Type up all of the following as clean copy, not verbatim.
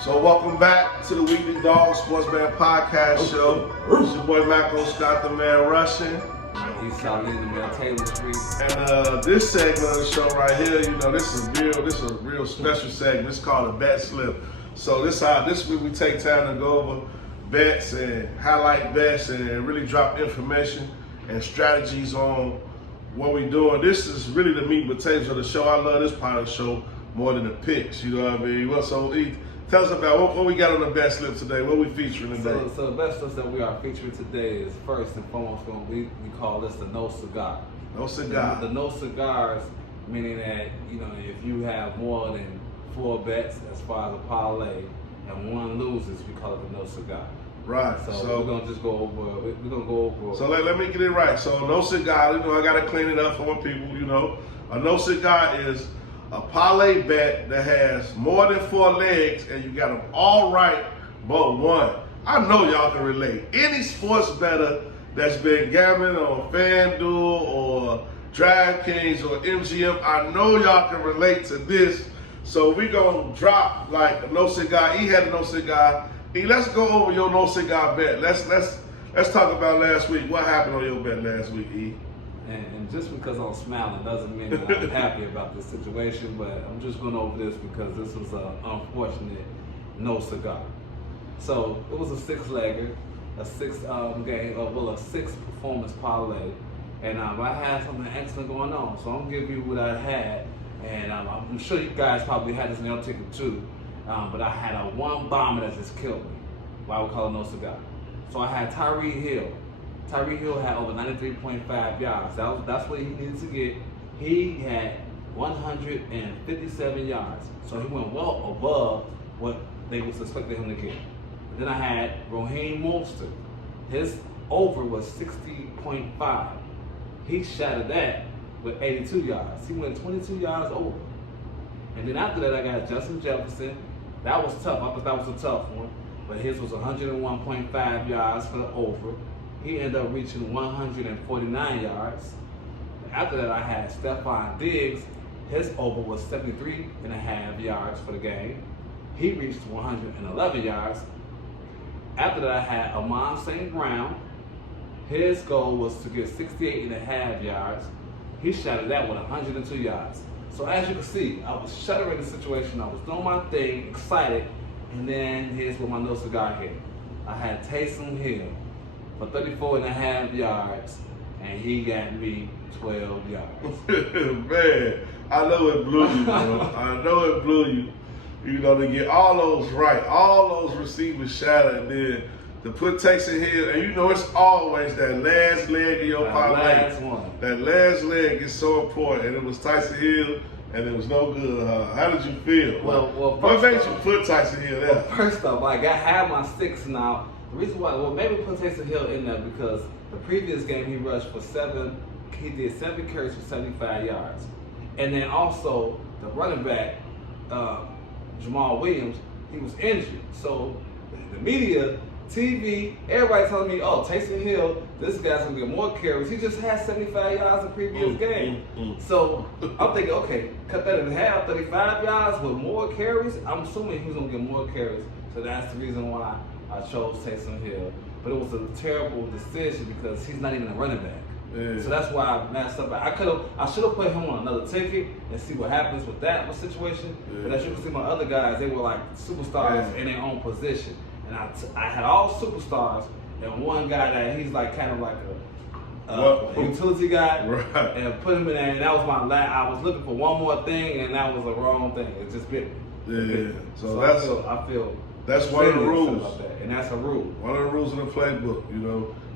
So welcome back to the Weekly Dog Sportsman Podcast Show. It's your boy M.Scott the Man Russian. He's Solid the Man Taylor Street. And this segment of the show right here, this is a real special segment. It's called a bet slip. So this week we take time to go over bets and highlight bets and really drop information and strategies on what we're doing. This is really the meat and potatoes of the show. I love this part of the show more than the picks, you know what I mean? Well, so tell us about what we got on the bet slip today. What we featuring today? So the bet slips that we are featuring today is first and foremost we call this the no cigar. No cigar. The no cigars, meaning that if you have more than 4 bets as far as a parlay and one loses, we call it the no cigar. Right. So we're gonna just go over. We're gonna go over. So let me get it right. So no cigar. I gotta clean it up for my people. A no cigar is a parlay bet that has more than 4 legs and you got them all right but one. I know y'all can relate. Any sports bettor that's been gambling on FanDuel or DraftKings or MGM, I know y'all can relate to this. So we gonna drop like a no cigar. E had a no cigar. E, let's go over your no cigar bet. Let's talk about last week. What happened on your bet last week, E? And just because I'm smiling doesn't mean that I'm happy about this situation, but I'm just going over this because this was an unfortunate no cigar. So it was a 6-legger, a 6 performance parlay, and I had something excellent going on. So I'm gonna give you what I had, and I'm sure you guys probably had this in your ticket too. But I had a one bomber that just killed me. Why we call it no cigar. So I had Tyreek Hill. Tyreek Hill had over 93.5 yards. That's what he needed to get. He had 157 yards. So he went well above what they was expecting him to get. And then I had Raheem Mostert. His over was 60.5. He shattered that with 82 yards. He went 22 yards over. And then after that, I got Justin Jefferson. That was tough. I thought that was a tough one. But his was 101.5 yards for the over. He ended up reaching 149 yards. After that, I had Stephon Diggs. His over was 73.5 yards for the game. He reached 111 yards. After that, I had Amon St. Brown. His goal was to get 68.5 yards. He shattered that with 102 yards. So as you can see, I was shuddering the situation. I was doing my thing, excited, and then here's where my no cigar hit. I had Taysom Hill for 34.5 yards, and he got me 12 yards. Man, I know it blew you, bro. I know it blew you. To get all those right, all those receivers shattered, and then to put Taysom Hill, and it's always that last leg of your parlay. That last leg is so important, and it was Taysom Hill, and it was no good. How did you feel? Well, what made you put Taysom Hill there? Well, first off, I had my 6 now. The reason why, maybe put Taysom Hill in there because the previous game he rushed for 7. He did 7 carries for 75 yards, and then also the running back Jamal Williams, he was injured. So the media, TV, everybody telling me, oh, Taysom Hill, this guy's gonna get more carries. He just had 75 yards in the previous game. So I'm thinking, okay, cut that in half, 35 yards with more carries. I'm assuming he was gonna get more carries. So that's the reason why I chose Taysom Hill. But it was a terrible decision because he's not even a running back. Yeah. So that's why I messed up. I should have put him on another ticket and see what happens with that situation. Yeah. But as you can see, my other guys, they were like superstars in their own position. And I had all superstars and one guy that he's like kind of like a utility guy, right. And put him in there. And that was my last. I was looking for one more thing, and that was the wrong thing. It just bit me. Yeah. So I feel that's one of the rules, about that. And that's a rule. One of the rules in the playbook.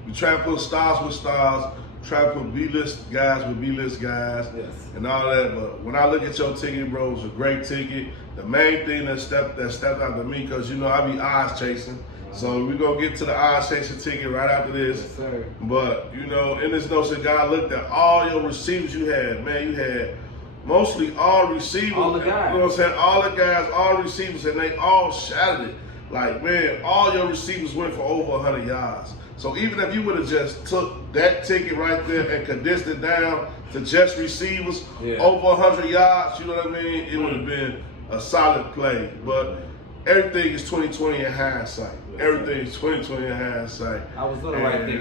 We try to put stars with stars. Try to put B-list guys with B-list guys, yes, and all that. But when I look at your ticket, bro, it's a great ticket. The main thing that stepped out to me, because I be odds chasing. So we're gonna get to the odds chasing ticket right after this. Yes, sir. But in this no cigar, I looked at all your receivers you had. Man, you had mostly all receivers. All the guys. You know what I'm saying? All the guys, all receivers, and they all shattered it. Like, man, all your receivers went for over 100 yards. So even if you would have just took that ticket right there and condensed it down to just receivers over 100 yards, you know what I mean? It would have been a solid play. But everything is 2020 in hindsight. Everything is 2020 in hindsight. I was doing the right thing.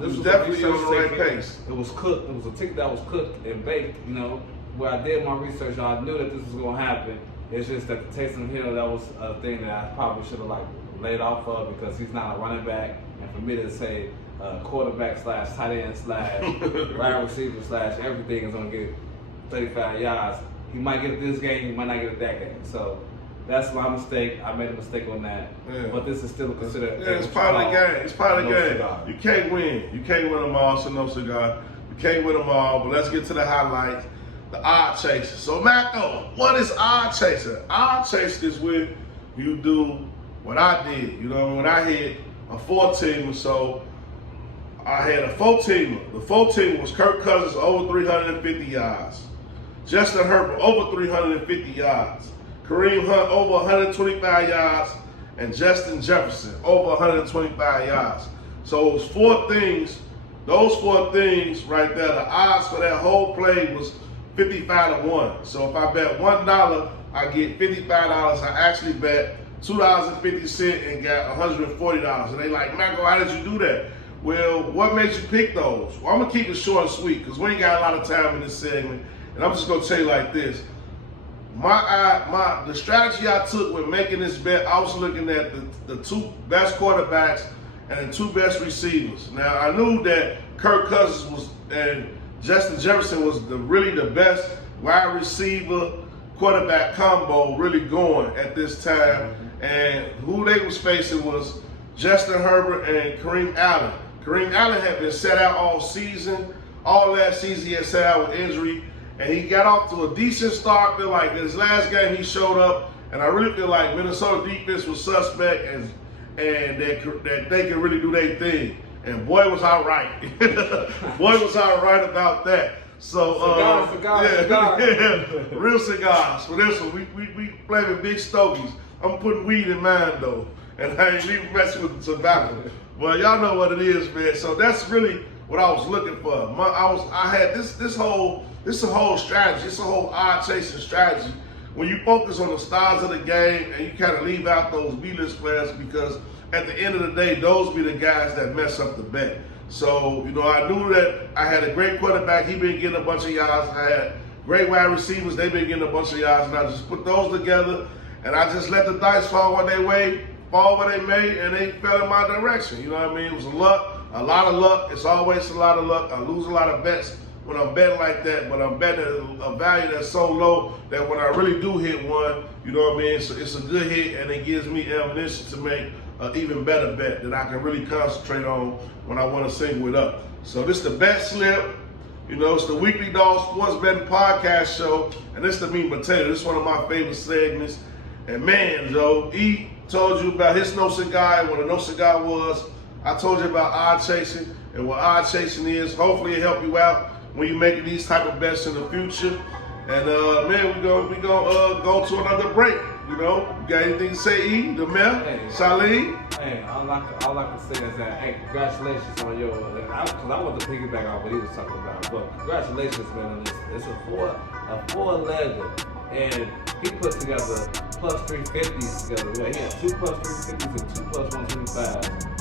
This was definitely on the right pace. It was cooked. It was a ticket that was cooked and baked. You know, where I did my research, I knew that this was going to happen. It's just that the Taysom Hill, that was a thing that I probably should have like laid off of because he's not a running back. And for me to say quarterback / tight end / wide receiver / everything is going to get 35 yards. He might get it this game, he might not get it that game. So that's my mistake. I made a mistake on that. Yeah. But this is still considered. Yeah, it's part of the game. It's part of the game. Cigar. You can't win. You can't win them all, so no cigar. You can't win them all, but let's get to the highlights. The odd chaser. So, Macko, what is odd chaser? Odd chaser is when you do what I did. You know, when I hit a 4-teamer, so I had a 4-teamer. The 4-teamer was Kirk Cousins over 350 yards. Justin Herbert over 350 yards. Kareem Hunt over 125 yards. And Justin Jefferson over 125 yards. So it was 4 things. Those 4 things right there, the odds for that whole play was 55 to 1. So if I bet $1, I get $55. I actually bet $2.50 and got $140. And they like, Macko, how did you do that? Well, what made you pick those? Well, I'm gonna keep it short and sweet because we ain't got a lot of time in this segment. And I'm just gonna tell you like this. The strategy I took when making this bet, I was looking at the 2 best quarterbacks and the 2 best receivers. Now I knew that Kirk Cousins was and Justin Jefferson was really the best wide receiver quarterback combo really going at this time. And who they was facing was Justin Herbert and Kareem Allen. Kareem Allen had been set out all season. All last season he had set out with injury. And he got off to a decent start. Feel like his last game he showed up. And I really feel like Minnesota defense was suspect and that they can really do their thing. And boy was I right. Boy was I right about that. So cigars. Yeah, real cigars. For this one, we flavor big stogies. I'm putting weed in mine though, and I ain't even messing with the tobacco. But y'all know what it is, man. So that's really what I was looking for. I had this whole strategy. It's a whole odd chasing strategy. When you focus on the stars of the game and you kind of leave out those B-list players because at the end of the day, those be the guys that mess up the bet. So, you know, I knew that I had a great quarterback. He been getting a bunch of yards. I had great wide receivers. They been getting a bunch of yards. And I just put those together, and I just let the dice fall where they may, and they fell in my direction. You know what I mean? It was a lot of luck. It's always a lot of luck. I lose a lot of bets when I'm betting like that, but I'm betting a value that's so low that when I really do hit one, you know what I mean? It's a good hit, and it gives me ammunition to make an even better bet that I can really concentrate on when I want to single it up. So this is the bet slip. You know, it's the Weekly Dog Sports Betting Podcast Show, and this is the meat and potato. This is one of my favorite segments. And man, Joe, E told you about his no cigar and what a no cigar was. I told you about odd chasing and what odd chasing is. Hopefully it helped you out when you're making these type of bets in the future. And man, we gonna go to another break. You know, you got anything to say, E, the mayor, Charlene? Hey, all I can say is that, hey, congratulations on your, because I want to piggyback on what he was talking about, but congratulations, man, on this. It's a four-legger, and he put together plus 350s together. Well, he had 2 plus 350s and 2 plus 125s.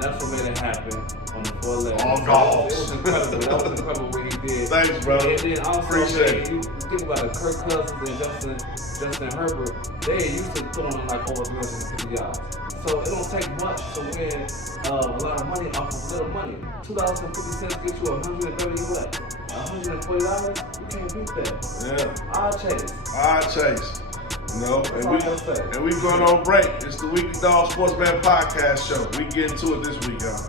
That's what made it happen on the 4-legger. Oh, no. It was incredible. That was incredible what he did. Thanks, brother. And then also, appreciate it. You think about it, Kirk Cousins and Justin Herbert, they used to throwing like over 350 yards. So it don't take much to win a lot of money off of little money. $2.50 get you $130 what? $140? You can't beat that. Yeah. Odd chase. You know, and we going on break. It's the Weekly Dog Sports Man Podcast Show. We get into it this week, y'all.